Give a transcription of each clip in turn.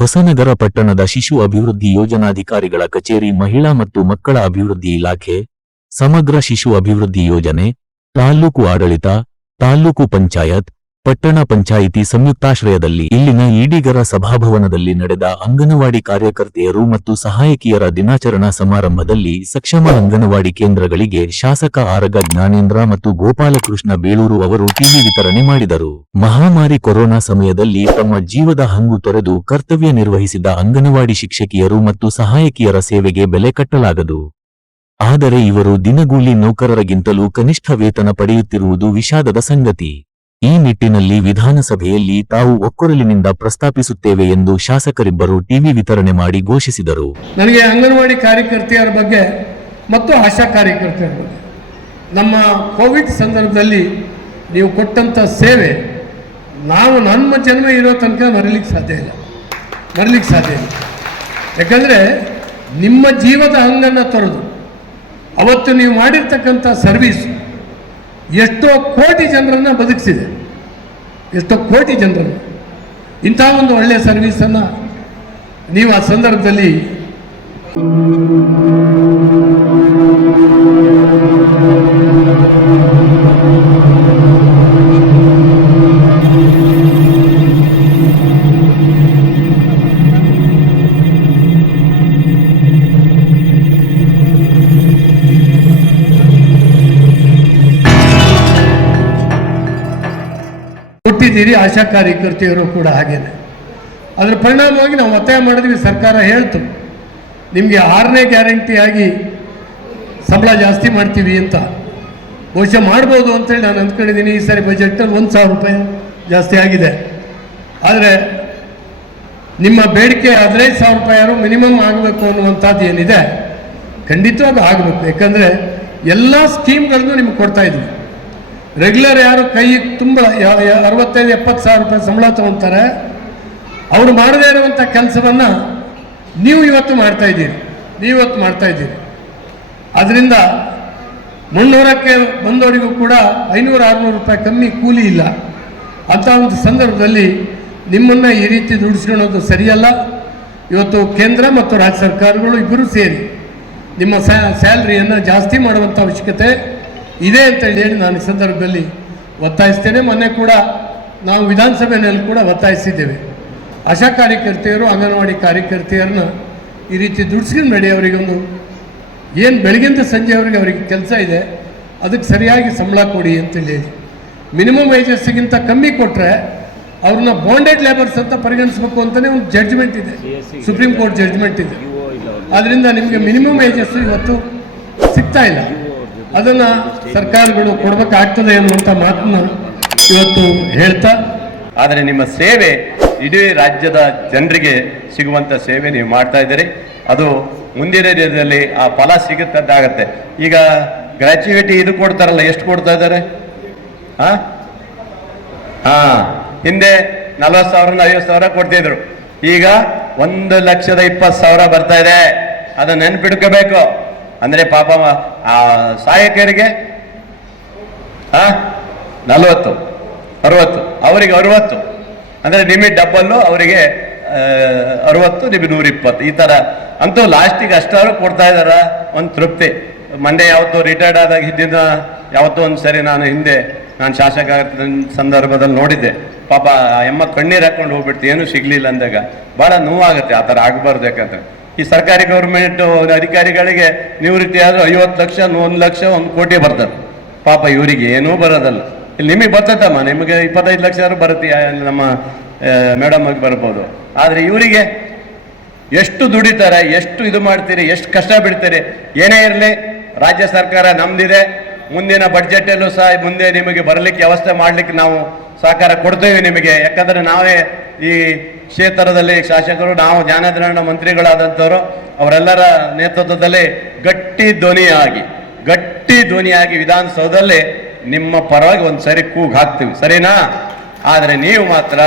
ಹೊಸನಗರ ಪಟ್ಟಣದ ಶಿಶು ಅಭಿವೃದ್ಧಿ ಯೋಜನಾಧಿಕಾರಿಗಳ ಕಚೇರಿ ಮಹಿಳಾ ಮತ್ತು ಮಕ್ಕಳ ಅಭಿವೃದ್ಧಿ ಇಲಾಖೆ, ಸಮಗ್ರ ಶಿಶು ಅಭಿವೃದ್ಧಿ ಯೋಜನೆ, ತಾಲ್ಲೂಕು ಆಡಳಿತ, ತಾಲ್ಲೂಕು ಪಂಚಾಯತ್ ಪಟ್ಟಣ ಪಂಚಾಯಿತಿ ಸಂಯುಕ್ತಾಶ್ರಯದಲ್ಲಿ ಇಲ್ಲಿನ ಈಡಿಗರ ಸಭಾಭವನದಲ್ಲಿ ನಡೆದ ಅಂಗನವಾಡಿ ಕಾರ್ಯಕರ್ತೆಯರು ಮತ್ತು ಸಹಾಯಕಿಯರ ದಿನಾಚರಣಾ ಸಮಾರಂಭದಲ್ಲಿ ಸಕ್ಷಮ ಅಂಗನವಾಡಿ ಕೇಂದ್ರಗಳಿಗೆ ಶಾಸಕ ಆರಗ ಜ್ಞಾನೇಂದ್ರ ಮತ್ತು ಗೋಪಾಲಕೃಷ್ಣ ಬೇಳೂರು ಅವರು ಟಿವಿ ವಿತರಣೆ ಮಾಡಿದರು. ಮಹಾಮಾರಿ ಕೊರೋನಾ ಸಮಯದಲ್ಲಿ ತಮ್ಮ ಜೀವದ ಹಂಗು ತೊರೆದು ಕರ್ತವ್ಯ ನಿರ್ವಹಿಸಿದ ಅಂಗನವಾಡಿ ಶಿಕ್ಷಕಿಯರು ಮತ್ತು ಸಹಾಯಕಿಯರ ಸೇವೆಗೆ ಬೆಲೆ ಕಟ್ಟಲಾಗದು. ಆದರೆ ಇವರು ದಿನಗೂಲಿ ನೌಕರರಿಗಿಂತಲೂ ಕನಿಷ್ಠ ವೇತನ ಪಡೆಯುತ್ತಿರುವುದು ವಿಷಾದದ ಸಂಗತಿ. ಈ ನಿಟ್ಟಿನಲ್ಲಿ ವಿಧಾನಸಭೆಯಲ್ಲಿ ತಾವು ಒಕ್ಕೊರಲಿನಿಂದ ಪ್ರಸ್ತಾಪಿಸುತ್ತೇವೆ ಎಂದು ಶಾಸಕರಿಬ್ಬರು ಟಿವಿ ವಿತರಣೆ ಮಾಡಿ ಘೋಷಿಸಿದರು. ನನಗೆ ಅಂಗನವಾಡಿ ಕಾರ್ಯಕರ್ತೆಯರ ಬಗ್ಗೆ ಮತ್ತು ಆಶಾ ಕಾರ್ಯಕರ್ತೆಯರ ಬಗ್ಗೆ ನಮ್ಮ ಕೋವಿಡ್ ಸಂದರ್ಭದಲ್ಲಿ ನೀವು ಕೊಟ್ಟಂಥ ಸೇವೆ ನಾವು ನಮ್ಮ ಜನ್ಮ ಇರೋ ತನಕ ಮರಲಿಕ್ಕೆ ಸಾಧ್ಯ ಇಲ್ಲ. ಮರಲಿಕ್ಕೆ ಸಾಧ್ಯ ಇಲ್ಲ. ಯಾಕಂದರೆ ನಿಮ್ಮ ಜೀವದ ಹಂಗನ್ನು ತೊರೆದು ಅವತ್ತು ನೀವು ಮಾಡಿರ್ತಕ್ಕಂಥ ಸರ್ವೀಸ್ ಎಷ್ಟೋ ಕೋಟಿ ಜನರನ್ನು ಬದುಕಿಸಿದೆ. ಎಷ್ಟೋ ಕೋಟಿ ಜನರನ್ನು ಇಂಥ ಒಂದು ಒಳ್ಳೆಯ ಸರ್ವೀಸನ್ನು ನೀವು ಆ ಸಂದರ್ಭದಲ್ಲಿ ಕೊಟ್ಟಿದ್ದೀರಿ ಆಶಾ ಕಾರ್ಯಕರ್ತೆಯರು ಕೂಡ ಹಾಗೇನೆ. ಅದರ ಪರಿಣಾಮವಾಗಿ ನಾವು ಒತ್ತಾಯ ಮಾಡಿದ್ವಿ, ಸರ್ಕಾರ ಹೇಳ್ತು, ನಿಮಗೆ ಆರನೇ ಗ್ಯಾರಂಟಿಯಾಗಿ ಸಂಬಳ ಜಾಸ್ತಿ ಮಾಡ್ತೀವಿ ಅಂತ. ಬಹುಶಃ ಮಾಡ್ಬೋದು ಅಂತೇಳಿ ನಾನು ಅಂದ್ಕೊಂಡಿದ್ದೀನಿ, ಈ ಸಾರಿ ಬಜೆಟಲ್ಲಿ ಒಂದು ಸಾವಿರ ರೂಪಾಯಿ ಜಾಸ್ತಿ ಆಗಿದೆ. ಆದರೆ ನಿಮ್ಮ ಬೇಡಿಕೆ ಹದಿನೈದು ಸಾವಿರ ರೂಪಾಯಿ ಮಿನಿಮಮ್ ಆಗಬೇಕು ಅನ್ನುವಂಥದ್ದು ಏನಿದೆ ಖಂಡಿತವಾಗಿ ಆಗಬೇಕು. ಯಾಕಂದರೆ ಎಲ್ಲ ಸ್ಕೀಮ್ಗಳನ್ನು ನಿಮ್ಗೆ ಕೊಡ್ತಾ ಇದ್ವಿ. ರೆಗ್ಯುಲರ್ ಯಾರು ಕೈ ತುಂಬ ಅರವತ್ತೈದು, ಎಪ್ಪತ್ತು ಸಾವಿರ ರೂಪಾಯಿ ಸಂಬಳ ತಗೊಂತಾರೆ. ಅವರು ಮಾಡದೇ ಇರುವಂಥ ಕೆಲಸವನ್ನು ನೀವು ಇವತ್ತು ಮಾಡ್ತಾ ಇದ್ದೀರಿ. ನೀವು ಇವತ್ತು ಮಾಡ್ತಾ ಇದ್ದೀರಿ. ಅದರಿಂದ ಮುನ್ನೂರಕ್ಕೆ ಬಂದವರಿಗೂ ಕೂಡ ಐನೂರು, ಆರುನೂರು ರೂಪಾಯಿ ಕಮ್ಮಿ ಕೂಲಿ ಇಲ್ಲ. ಅಂತ ಒಂದು ಸಂದರ್ಭದಲ್ಲಿ ನಿಮ್ಮನ್ನು ಈ ರೀತಿ ದುಡಿಸ್ಕೊಳ್ಳೋದು ಸರಿಯಲ್ಲ. ಇವತ್ತು ಕೇಂದ್ರ ಮತ್ತು ರಾಜ್ಯ ಸರ್ಕಾರಗಳು ಇಬ್ಬರೂ ಸೇರಿ ನಿಮ್ಮ ಸ್ಯಾಲ್ರಿಯನ್ನು ಜಾಸ್ತಿ ಮಾಡುವಂಥ ಅವಶ್ಯಕತೆ. ಇದೆ ಅಂತ ಹೇಳಿ ನಾನು ಈ ಸಂದರ್ಭದಲ್ಲಿ ಒತ್ತಾಯಿಸ್ತೇನೆ. ಮೊನ್ನೆ ಕೂಡ ನಾವು ವಿಧಾನಸಭೆಯಲ್ಲಿ ಕೂಡ ಒತ್ತಾಯಿಸಿದ್ದೇವೆ. ಆಶಾ ಕಾರ್ಯಕರ್ತೆಯರು ಅಂಗನವಾಡಿ ಕಾರ್ಯಕರ್ತೆಯರನ್ನ ಈ ರೀತಿ ದುಡ್ಸ್ಕೊಂಡ್ಬೇಡಿ ಅವರಿಗೊಂದು ಏನು ಬೆಳಗಿಂದ ಸಂಜೆವರೆಗೆ ಅವರಿಗೆ ಕೆಲಸ ಇದೆ ಅದಕ್ಕೆ ಸರಿಯಾಗಿ ಸಂಬಳ ಕೊಡಿ ಅಂತೇಳಿ ಹೇಳಿ. ಮಿನಿಮಮ್ ವೇಜಸ್ಗಿಂತ ಕಮ್ಮಿ ಕೊಟ್ಟರೆ ಅವ್ರನ್ನ ಬಾಂಡೆಡ್ ಲೇಬರ್ಸ್ ಅಂತ ಪರಿಗಣಿಸಬೇಕು ಅಂತಲೇ ಒಂದು ಜಡ್ಜ್ಮೆಂಟ್ ಇದೆ. ಸುಪ್ರೀಂ ಕೋರ್ಟ್ ಜಡ್ಜ್ಮೆಂಟ್ ಇದೆ. ಆದ್ದರಿಂದ ನಿಮಗೆ ಮಿನಿಮಮ್ ವೇಜಸ್ಸು ಇವತ್ತು ಸಿಗ್ತಾ ಇಲ್ಲ. ಅದನ್ನು ಸರ್ಕಾರಗಳು ಕೊಡಬೇಕಾಗ್ತದೆ ಅನ್ನುವಂಥ ಮಾತನ್ನ ಇವತ್ತು ಹೇಳ್ತಾ. ಆದರೆ ನಿಮ್ಮ ಸೇವೆ ಇಡೀ ರಾಜ್ಯದ ಜನರಿಗೆ ಸಿಗುವಂಥ ಸೇವೆ ನೀವು ಮಾಡ್ತಾ ಇದ್ದೀರಿ. ಅದು ಮುಂದಿನ ದಿನದಲ್ಲಿ ಆ ಫಲ ಸಿಗುತ್ತದ್ದಾಗತ್ತೆ ಈಗ ಗ್ರ್ಯಾಚುಯಿಟಿ ಇದು ಕೊಡ್ತಾರಲ್ಲ, ಎಷ್ಟು ಕೊಡ್ತಾ ಇದ್ದಾರೆ? ಹಾ ಹಾ ಹಿಂದೆ ನಲ್ವತ್ತು ಸಾವಿರ ಐವತ್ತು ಸಾವಿರ ಕೊಡ್ತಿದ್ರು. ಈಗ ಒಂದು ಲಕ್ಷದ ಇಪ್ಪತ್ತು ಸಾವಿರ ಬರ್ತಾ ಇದೆ. ಅದನ್ನ ನೆನ್ಪಿಡ್ಕೋಬೇಕು ಅಂದ್ರೆ ಪಾಪ ಆ ಸಹಾಯಕರಿಗೆ ಆ? ನಲವತ್ತು, ಅರವತ್ತು, ಅವರಿಗೆ ಅರವತ್ತು. ಅಂದರೆ ನಿಮಗೆ ಡಬ್ಬಲ್ಲು ಅವರಿಗೆ ಅರವತ್ತು, ನಿಮಗೆ ನೂರಿಪ್ಪತ್ತು. ಈ ಥರ ಅಂತೂ ಲಾಸ್ಟಿಗೆ ಅಷ್ಟಾದ್ರು ಕೊಡ್ತಾ ಇದ್ದಾರ? ಒಂದು ತೃಪ್ತಿ. ಮಂಡೆ ಯಾವತ್ತೋ ರಿಟೈರ್ಡ್ ಆದಾಗ ಹಿಂದಿನ, ಯಾವತ್ತೋ ಒಂದು ಸರಿ ನಾನು ಹಿಂದೆ, ನಾನು ಶಾಸಕ ಸಂದರ್ಭದಲ್ಲಿ ನೋಡಿದ್ದೆ. ಪಾಪ ಎಮ್ಮ ಕಣ್ಣೀರು ಹಾಕೊಂಡು ಹೋಗ್ಬಿಡ್ತು. ಏನೂ ಸಿಗ್ಲಿಲ್ಲ ಅಂದಾಗ. ಭಾಳ ನೋವಾಗುತ್ತೆ ಆ ಥರ ಆಗಬಾರ್ದು ಯಾಕಂದ್ರೆ. ಈ ಸರ್ಕಾರಿ ಗೌರ್ಮೆಂಟ್ ಅಧಿಕಾರಿಗಳಿಗೆ ನಿವೃತ್ತಿ ಆದರೂ ಐವತ್ತು ಲಕ್ಷ, ಒಂದು ಲಕ್ಷ, ಒಂದು ಕೋಟಿ ಬರ್ತದೆ. ಪಾಪ ಇವರಿಗೆ ಏನೂ ಬರೋದಲ್ಲ. ಇಲ್ಲಿ ನಿಮಗೆ ಬರ್ತದಮ್ಮ ನಿಮಗೆ ಇಪ್ಪತ್ತೈದು ಲಕ್ಷ ಆದ್ರೂ ಬರುತ್ತೆ ನಮ್ಮ ಮೇಡಮ್ ಆಗಿ ಬರ್ಬೋದು. ಆದರೆ ಇವರಿಗೆ ಎಷ್ಟು ದುಡಿತಾರೆ, ಎಷ್ಟು ಇದು ಮಾಡ್ತೀರಿ, ಎಷ್ಟು ಕಷ್ಟ ಬಿಡ್ತೀರಿ, ಏನೇ ಇರಲಿ, ರಾಜ್ಯ ಸರ್ಕಾರ ನಮ್ದಿದೆ. ಮುಂದಿನ ಬಡ್ಜೆಟಲ್ಲೂ ಸಹ ಮುಂದೆ ನಿಮಗೆ ಬರಲಿಕ್ಕೆ ವ್ಯವಸ್ಥೆ ಮಾಡಲಿಕ್ಕೆ ನಾವು ಸಹಕಾರ ಕೊಡ್ತೇವೆ ನಿಮಗೆ. ಯಾಕಂದರೆ ನಾವೇ ಈ ಕ್ಷೇತ್ರದಲ್ಲಿ ಶಾಸಕರು, ನಾವು ಜ್ಞಾನದ್ರಹಣ ಮಂತ್ರಿಗಳಾದಂಥವರು, ಅವರೆಲ್ಲರ ನೇತೃತ್ವದಲ್ಲಿ ಗಟ್ಟಿ ಧ್ವನಿಯಾಗಿ ಗಟ್ಟಿ ಧ್ವನಿಯಾಗಿ ವಿಧಾನಸೌಧದಲ್ಲಿ ನಿಮ್ಮ ಪರವಾಗಿ ಒಂದು ಸರಿ ಕೂಗ್ ಹಾಕ್ತೀವಿ, ಸರಿನಾ? ಆದರೆ ನೀವು ಮಾತ್ರ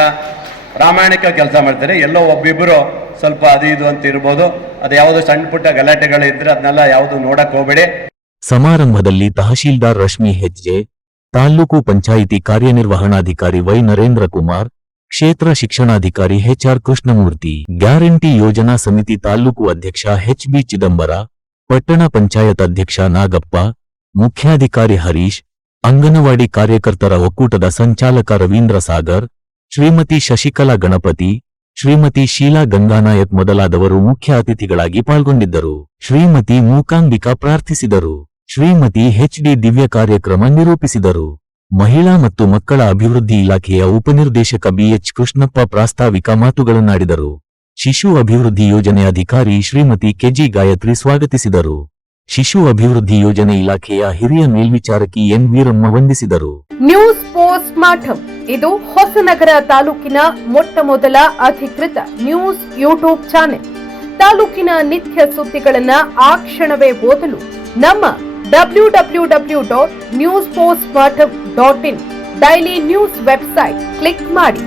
ಪ್ರಾಮಾಣಿಕ ಕೆಲಸ ಮಾಡ್ತಾರೆ, ಎಲ್ಲೋ ಒಬ್ಬಿಬ್ಬರು ಸ್ವಲ್ಪ ಅದು ಇದು ಅಂತ ಇರ್ಬೋದು, ಅದು ಯಾವುದೋ ಸಣ್ಣ ಪುಟ್ಟ ಗಲಾಟೆಗಳು ಇದ್ರೆ ಅದನ್ನೆಲ್ಲ ಯಾವುದು ನೋಡಕ್ ಹೋಗ್ಬೇಡಿ. ಸಮಾರಂಭದಲ್ಲಿ ತಹಶೀಲ್ದಾರ್ ರಶ್ಮಿ ಹೆಜ್ಜೆ, ತಾಲ್ಲೂಕು ಪಂಚಾಯಿತಿ ಕಾರ್ಯನಿರ್ವಹಣಾಧಿಕಾರಿ ವೈ ನರೇಂದ್ರ ಕುಮಾರ್, ಕ್ಷೇತ್ರ ಶಿಕ್ಷಣಾಧಿಕಾರಿ ಎಚ್ಆರ್ ಕೃಷ್ಣಮೂರ್ತಿ, ಗ್ಯಾರಂಟಿ ಯೋಜನಾ ಸಮಿತಿ ತಾಲೂಕು ಅಧ್ಯಕ್ಷ ಎಚ್ಬಿ ಚಿದಂಬರ ಪಟ್ಟಣ ಪಂಚಾಯತ್ ಅಧ್ಯಕ್ಷ ನಾಗಪ್ಪ, ಮುಖ್ಯಾಧಿಕಾರಿ ಹರೀಶ್, ಅಂಗನವಾಡಿ ಕಾರ್ಯಕರ್ತರ ಒಕ್ಕೂಟದ ಸಂಚಾಲಕ ರವೀಂದ್ರ ಸಾಗರ್, ಶ್ರೀಮತಿ ಶಶಿಕಲಾ ಗಣಪತಿ, ಶ್ರೀಮತಿ ಶೀಲಾ ಗಂಗಾನಾಯಕ್ ಮೊದಲಾದವರು ಮುಖ್ಯ ಅತಿಥಿಗಳಾಗಿ ಪಾಲ್ಗೊಂಡಿದ್ದರು. ಶ್ರೀಮತಿ ಮೂಕಾಂಬಿಕಾ ಪ್ರಾರ್ಥಿಸಿದರು. ಶ್ರೀಮತಿ ಎಚ್ಡಿ ದಿವ್ಯ ಕಾರ್ಯಕ್ರಮ ನಿರೂಪಿಸಿದರು. ಮಹಿಳಾ ಮತ್ತು ಮಕ್ಕಳ ಅಭಿವೃದ್ಧಿ ಇಲಾಖೆಯ ಉಪನಿರ್ದೇಶಕ ಬಿಎಚ್ ಕೃಷ್ಣಪ್ಪ ಪ್ರಾಸ್ತಾವಿಕ ಮಾತುಗಳನ್ನಾಡಿದರು. ಶಿಶು ಅಭಿವೃದ್ಧಿ ಯೋಜನೆ ಅಧಿಕಾರಿ ಶ್ರೀಮತಿ ಕೆಜಿ ಗಾಯತ್ರಿ ಸ್ವಾಗತಿಸಿದರು. ಶಿಶು ಅಭಿವೃದ್ಧಿ ಯೋಜನೆ ಇಲಾಖೆಯ ಹಿರಿಯ ಮೇಲ್ವಿಚಾರಕಿ ಎನ್ ವೀರಮ್ಮ ವಂದಿಸಿದರು. ನ್ಯೂಸ್ ಪೋಸ್ಟ್ ಮಾಠಂ ಇದು ಹೊಸನಗರ ತಾಲೂಕಿನ ಮೊಟ್ಟ ಮೊದಲ ಅಧಿಕೃತ ನ್ಯೂಸ್ ಯೂಟ್ಯೂಬ್ ಚಾನೆಲ್. ತಾಲೂಕಿನ ನಿತ್ಯ ಸುದ್ದಿಗಳನ್ನ ಆ ಕ್ಷಣವೇ ಓದಲು ನಮ್ಮ W W W dot news postmortem dot in. Daily news website. Click ಮಾಡಿ.